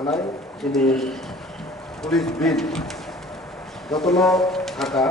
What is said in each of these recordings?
थानाय दिनै police bill যতনো থাকা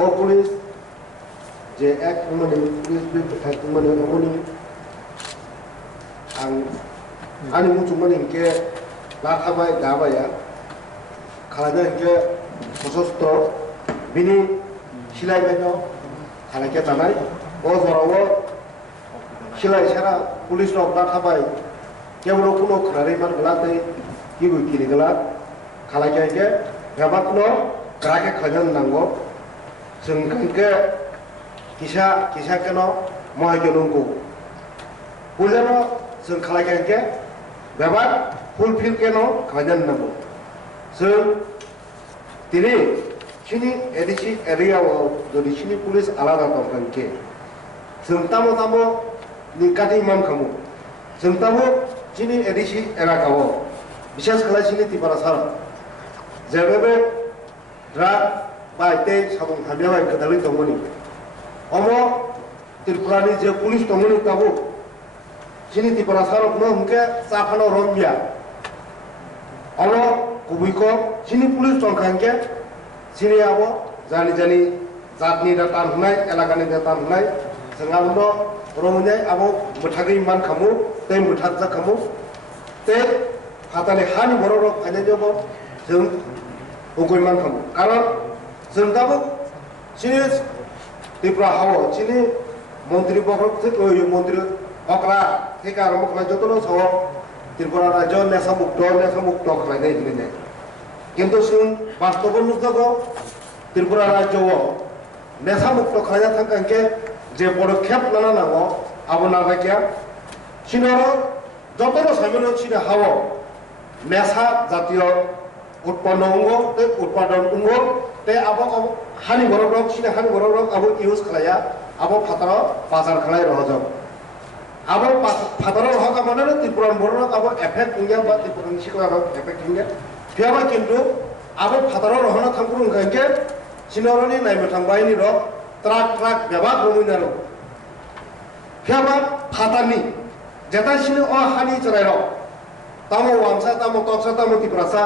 ও পুলিশ যে এক মানে পুলিশ বিল এক মানে অমনি आंनि मुथुमोन इनके लाखाबाय दाबाया खालामनो इनके सशस्त्र बिनि सिलायबायनो खालामके जानाय ओ जरावो सिलाय सारा पुलिस रक लाखाबाय केवल कुनो खरारै मान गलाते किबु किरिगला खालामके इनके बेबाकनो ग्राके खजन नांगौ जों इनके किसा केनो महायजनंगौ बुझानो जों खालामके बेबाक फुलफिल केनो खजन नांगौ जों दिनै सिनि एडिसि एरियाव जुदि सिनि पुलिस आलादा दंखानके जों तामो निकाति मान खामु जों तामो सिनि एडिसि एलाकाव बिशेष खालाय सिनि तिपारा सार जेबेबे ड्राग बाइते साबुं थामियाबाय गोदालै दंमोनि अमो त्रिपुरानि जे पुलिस दंमोनि ताबो सिनि तिपारा सारकनो हमके साफानो रंबिया अलो गुबैको सिनि पुलिस दंखानके सिनि आबो जानि जातनि डाटा हुनाय एलाकानि डाटा हुनाय जोंहाबो रंनाय आबो मुथागै मान खामु ते मुथाग जा खामु ते हातानि हानि बरर फायनायजोबो जों उगै मान खामु कारण जों दाबो सिनि त्रिपुरा हाव सिनि मन्त्रि बखरक मन्त्रि अक्रा থেকে আরম্ভ করা যতন সহ ত্রিপুরা রাজ্য নেশা মুক্ত খালাইনাই দিনে কিন্তু শুন বাস্তব নুজগ ত্রিপুরা রাজ্য নেশা মুক্ত খালাইনা থাকাকে যে পদক্ষেপ লানা নাও আবো নাগাকিয়া সিনর যতন সাইমন সিনে হাও নেশা জাতীয় উৎপন্ন অঙ্গ তে উৎপাদন অঙ্গ তে আবো হানি বরক সিনে হানি বরক আবো ইউজ খালাইয়া আবো ফাতার বাজার খালাই রহজম अब फादर हक माने त्रिपुरान बर अब एफेक्ट इंगे बा त्रिपुरान सिखला एफेक्ट इंगे फियाबा किन्तु अब फादर रहना थांगुरु खांके सिनरनि नायनो थांबायनि र ट्राक बेबा गमिनारो फियाबा फादानि जेता सिनो अ हानि जराय र तामो वामसा तामो तक्सा तामो त्रिपुरासा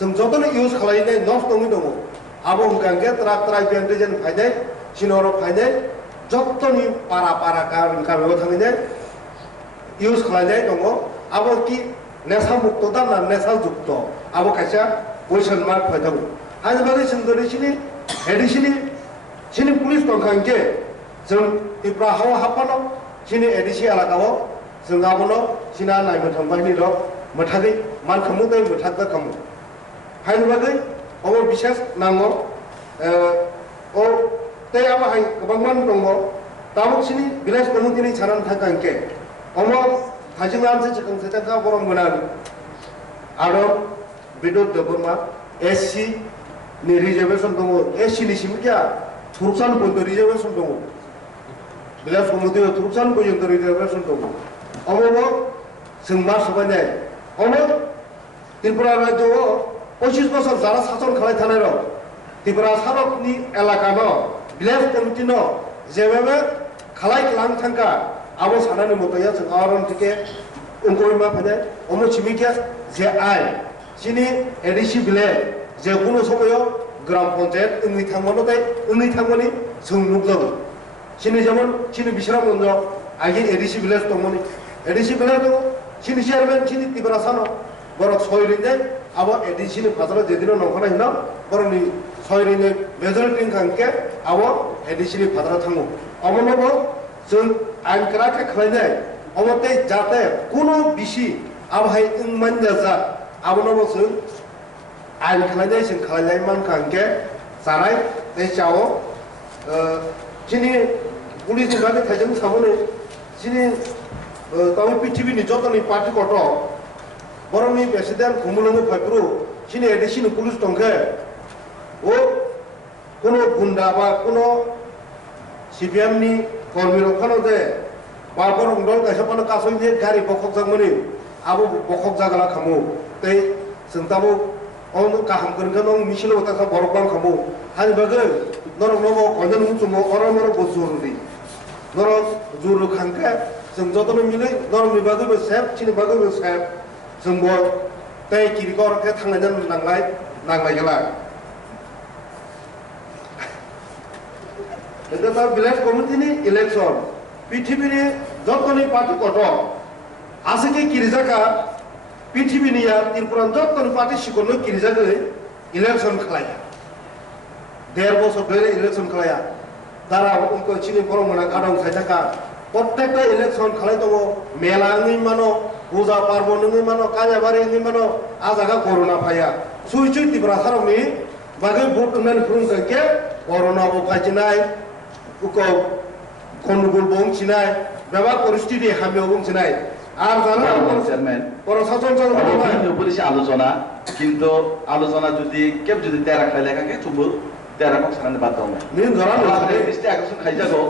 जों जतन इउज खालायनाय नस्ट दङि दङ अब खांके ट्राक बेन्डेजन फायनाय सिनर फायनाय जतनि पारा का बेबा थांनाय इउज खालामनाय दङ आबो कि नेशा मुक्त दा ना नेशा जुक्त आबो खायसा क्वेश्चन मार्क फैदों हाय बागै जों सिनि पुलिस दंखांके जों त्रिपुरा हाव हापानो सिनि एडिसि एलाकाव जों आबोनो सिना नायनो थांबायनि र मथागै मान खामु दै मथागदा खामु हाय बागै अबो बिसेस नांगौ ओ ते आबो हाय गोबां मान दङ ताबो सिनि भिलेज कमिटिनि सारान थांखांके अमो थाजिंलानसे चिकन सेटाका बरम गोनां आरो बिदुत दबरमा एससी नि रिजर्वेशन दङ एससी नि सिमकिया थुरसान बन्द रिजर्वेशन दङ भिलेज कमिटि थुरसान बन्द रिजर्वेशन दङ अमो जों मा सबायनाय अमो त्रिपुरा राज्यआव 25 बोसोर जारा शासन खालाय थानाय र त्रिपुरा सारकनि एलाकानो भिलेज कमिटिनो जेबेबे खालाय खालाम थांका आबो सानानि मतया जों आरन टिके उंगोइमा फैनाय अमो चिमिके जे आइ सिनि एडिसि बिले जे कुनो समयो ग्राम पंचायत उंगै थांमोनोदै उंगै थांमोनि जों नुगौ सिनि जेमन सिनि बिसरा मोनो आगे एडिसि बिले दंमोन एडिसि बिले दं सिनि चेयारमेन सिनि तिब्रा सानो बरक सयरिने आबो एडिसि नि फादर जेदिनो नखना हिनो बरनि सयरिने मेजरिटी खांके आबो एडिसि नि फादर थांगो अमनबो जों आइन कराके खालायनाय अमते जाते कुनो बिसि आबहाय इंमान जा आबनबो जों आइन खालायनाय जों खालायनाय मान खांके जानाय ते चाओ सिनि पुलिस बागै थाजों सामने सिनि तावि पृथ्वी नि जतनि पार्टी कट बरनि प्रेसिडेंट खुमुलंग फाइब्रु सिनि एडिसि पुलिस दंखे ओ कुनो गुंडा बा कुनो सीपीएम नि कर्मी रखनो दे बाबर उंडल गायसपानो कासोनि गारि बखक जागमोनि आबो बखक जागला खामु ते जोंताबो अन काहाम गनगन मिसिलो तासा बरबां खामु हानि बागै नरक नमो खनजन मुचुमो अरमर बसुरुदि नरक जुरु खांके जों जतन मिलै नरकनि बागैबो सेफ सिनि बागैबो सेफ जोंबो दै किरिकर थांनायजों नांलाय गैला दा भिलेज कमिटिनि इलेक्शन पृथ्वीनि जतनि पार्टी कत आसिके किरिजाका पृथ्वीनिया त्रिपुरा जतनि पार्टी सिखनो किरिजाखै इलेक्शन खालाया 1.5 বছর ধরে ইলেকশন খালায়া তারা উনকো চিনি বড়মনা গাদং সাইথাকা প্রত্যেকটা ইলেকশন খালাই দङ মেলা नि मानो पूजा पार्बन नि मानो काजाबारि नि मानो आजागा कोरोना फाया सुइ त्रिपुरा सारमनि बागै भोट होनानै फुरुंखै कोरोना बो फाइनाय उको कनुगुल बंचिनाय बेबा परिस्थिति हामियाव बंचिनाय আর জানা চেয়ারম্যান প্রশাসন চালানো পুলিশ আলোচনা কিন্তু আলোচনা যদি কেউ যদি তেরা খাই লেখাকে চুবুর তেরা কম সারানে বাদ দাও নিন ধরা আমাদের দৃষ্টি আকর্ষণ খাই যাবো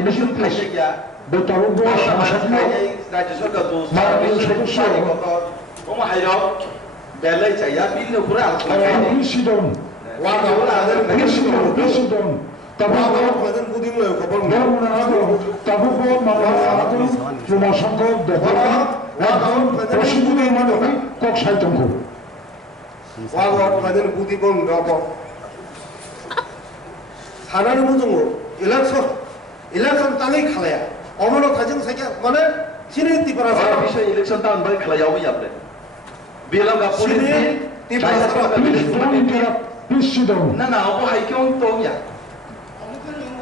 ইলেকশন খাইছে গিয়া বেতরব রাজ্য সরকার তো ওমা হাইরক বেলাই চাইয়া বিল উপরে আলোচনা খাই প্রেসিডেন্ট ওয়াটাও আদের প্রেসিডেন্ট তাবাও কদিন বুদিন লয় খবর তাবুকো মালামালাতো জুমাসংখ্য ওয়াটাও প্রেসিডেন্টের মানে কক সাইতংখ ওয়াটাও কদিন বুদি বং রব সানানি মুজুङो ইলেকশন তাঙै খালায়া অমনো থাজং সাইকে মানে সিনি ত্রিপুরা সারা বিষয় ইলেকশন টাউন বাই খেলায়াও ইয়াবলে বিএলএম গা পুলিশ ত্রিপুরা সারা প্রেসিডেন্ট না না অব হাইকেও তো ইয়া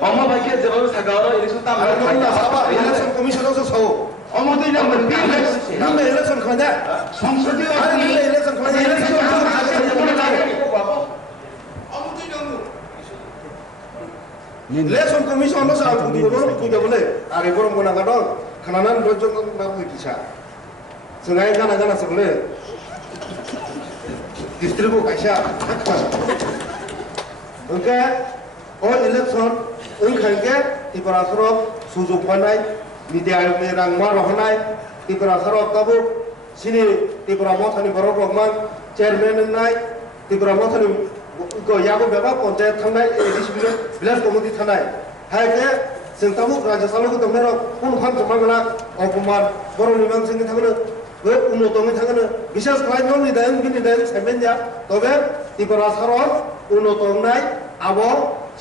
অমো বাইকে যেভাবে সাগাওরা ইলেকশন টাউন বাই আরে সাবা ইলেকশন কমিশনারও সও অমো দুই নাম্বার নামে ইলেকশন খাজা সংসদীয় আরে ইলেকশন খাজা ইলেকশন ইলেকশন কমিশনারও সারা বুদিবো বলে আরে বরম গোনা গাদং খানানান রজন না হইতিছা जोंहाय गाना गानासो बले डिस्ट्रिक्टखौ गायसा ओंखे अ इलेक्शन ओंखायके त्रिपुरा सरक सुजुग फानाय नीति आयोगनि रांमा रहनाय त्रिपुरा सरक गाबो सिनि त्रिपुरा मथानि बरक रगमान चेयारमेन होनाय त्रिपुरा मथानि याबो बेबा पन्चायत थांनाय भिलेज कमिटि थानाय हायके जों ताबो राज्य सभाखौ दंनाय कोन फान जमागोना अपमान बर'नि मानसिनि थाखाय उन्नतनि थाखाय बिशेष खालामनो निदान बिनिदान सेमेन्या तबे त्रिपुरा सरक उन्नतनाय आबो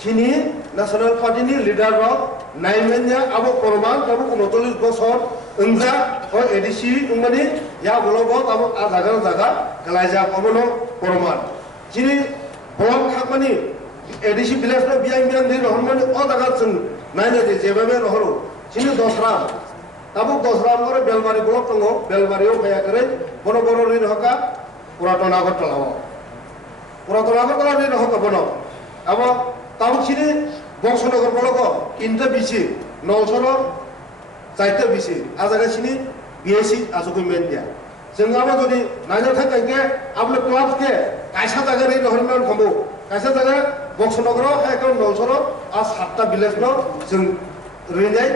चिनि नेशनल पार्टीनि लिडार रक नाइमेन्या आबो परमान ताबो 39 बছर ओंजा ओ एडिसि उमनि या गलबो आबो आजागा जागा गलायजा कमनो परमान चिनि ब्लक खाकमानि एडिसि भिलेज नो बियां बियां दे रहनमानि अ जागा जों नायनो दे जेबाबे रहरो चिनि दसरा ताबुक दसरा करे बेलबारी ब्लक दङ बेलबारियाव फैया करे बन बर' ऋण हका पुरातन आगरतला ऋण हका बन अब ताबुक सिनि बंशनगर ब्लक किनते बिसि नलसर जायते बिसि आजागा सिनि बिएसि आजुगै मेन्दिया जों आबो जदि नायनो थाखायके आबले क्लाब के कायसा जागा ऋण हरमान खमो कायसा जागा बंशनगर हायका नलसर आ 7टा भिलेज न जों ऋणै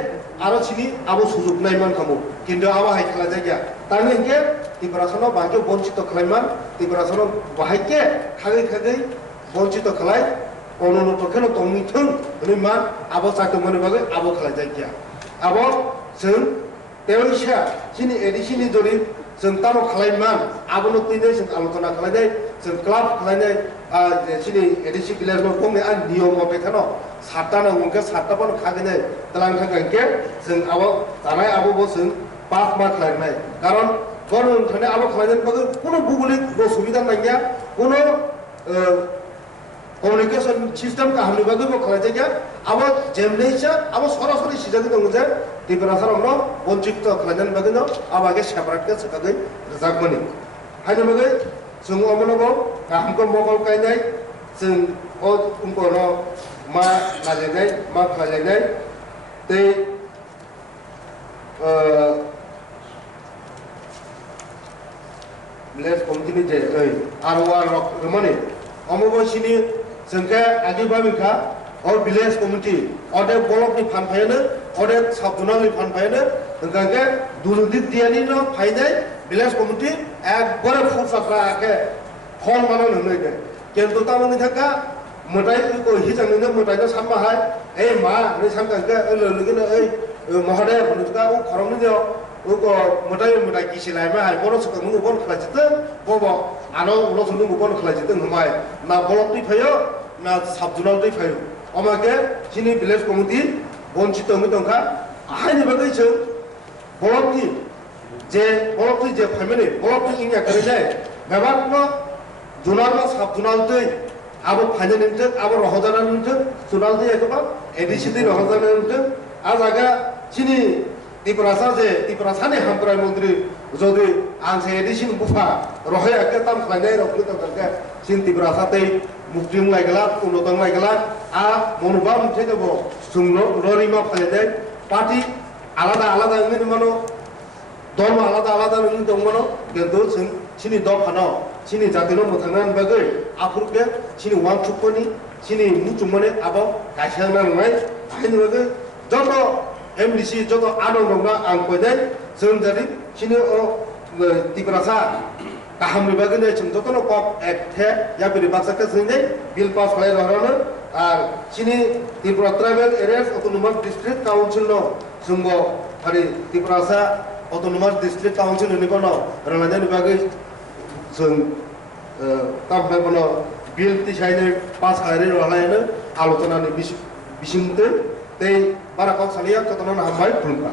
आरो चिनि आबो सुजुग नायमान खामो किन्तु आबो हाय खेला जायगा तांगे त्रिपुरा सरक बाहायके बंचित खालायमान त्रिपुरा सरक बाहायके खागै बंचित खालाय अनुन्नत खेल तंगिथों होनै मान आबो साखो मोनो बागै आबो खालाय जायगा आबो जों तेवैसा चिनि एडिसिनि जरि जों तानो खालायमान आबोनो तिनै जों आलोचना खालायनाय जों क्लाब खालायनाय चिनि एडिसि भिलेज नो खंनि आं नियम मथे थानो 7टा नांगौके 7टा बन खागैनाय तलां थाखायके जों आबो जानाय आबो जों 5 मार्क खालायनाय कारण बन थाने आबो खालायनाय बागै कोनो भौगोलिक असुबिदा नांगैया कोनो कम्युनिकेशन सिस्टेम काहामनि बागै बो खालाय जायगा आबो जेमनैसा आबो सरासरि सिजागै दङ जे त्रिपुरा सरकनो बंचित खालायनाय बागैनो आबागे सेपारेट के सकागै जागमनि हायनो बागै जों अमनगो गाहामखौ मगल गायनाय जों अ उनखौनो मा नागिरनाय मा खालायनाय दै भिलेज कमिटिनि जे आरवा रमनि अमबसिनि जोंके आगिबाबिखा और भिलेज कमिटि अदे ब्लकनि फानफायनो अदे साबजुनालनि फानफायनो जोंके दुरुदित दियानि न फायनाय भिलेज कमिटि एकबारे फुसाफ्राके फल मानो नंगै किन्तु तामनि थाखा मोटाय को हिजांनो मोटायनो सानबाहाय ए मा नै सानखांके लोगोनो ए महादय फुनुका खरमनि दियाव uko mutai kisilai ma hai bono sukang ngu bon khala jita bobo ano ulo sunu ngu bon khala jita ngumai na bolok ti phayo na sabjunal ti phayo amake chini village committee bonchito ngi tongkha hai ni bagai chung bolok ti je phamene bolok ti ingya kare jai babak no junar ma sabjunal ti abo phane nimte abo rohojana nimte sunal ti ekaba edisi ti rohojana nimte ajaga chini Tiprasane Hamprai Mundri Jodi Angse Edition Bufa Rohaya Katam Kane of Lutanka Sin Tiprasate Mukrim Lagala Unotang Lagala A Monubam Tetabo Sumno Rorima Pade Party Alada Minimano Doma Alada Minimano Gendo Chini Dopano Chini Jatino Mutangan Bagay Apurke Chini Wangchuponi Chini Mutumone Abo Kashana Mai Anyway Dono MDC 저도 아노노가 안고대 정자리 신의 디브라사 가함을 bagene 정도는 꼭 액태 야비리 박사께 선데 빌 파스 라이러는 아 신의 디브라 트라이벌 에리아스 오토노머스 디스트릭트 카운슬로 중고 파리 디브라사 오토노머스 디스트릭트 카운슬 니거노 라나데니 바게 선 깜빡거노 빌 티샤이네 파스 하이레 라나에는 아로토나니 비심데 They para kau saliak ketenan hambai belum